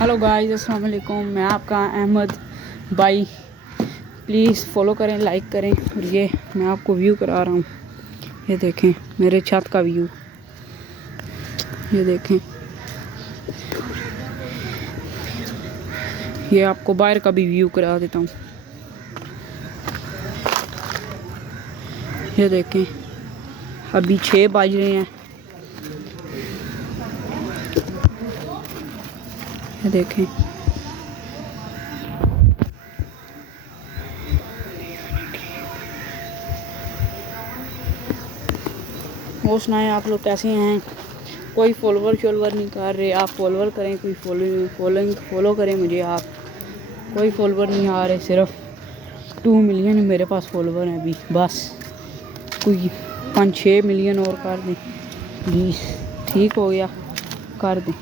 Hello guys, अस्सलाम वालेकुम। मैं आपका अहमद भाई। प्लीज़ फॉलो करें, लाइक करें। और ये मैं आपको व्यू करा रहा हूँ। ये देखें मेरे छत का व्यू। ये देखें, ये आपको बाहर का भी व्यू करा देता हूँ। ये देखें, अभी 6 बज रहे हैं। ये देखें, वो सुनाएं आप लोग कैसे हैं। कोई फॉलोवर शॉलोवर नहीं कर रहे, आप फॉलोवर करें। कोई फॉलो करें मुझे। आप कोई फॉलोवर नहीं आ रहे। सिर्फ 2 मिलियन मेरे पास फॉलोवर हैं अभी। बस कोई 5-6 मिलियन और कर दें प्लीज़। ठीक हो गया, कर दें।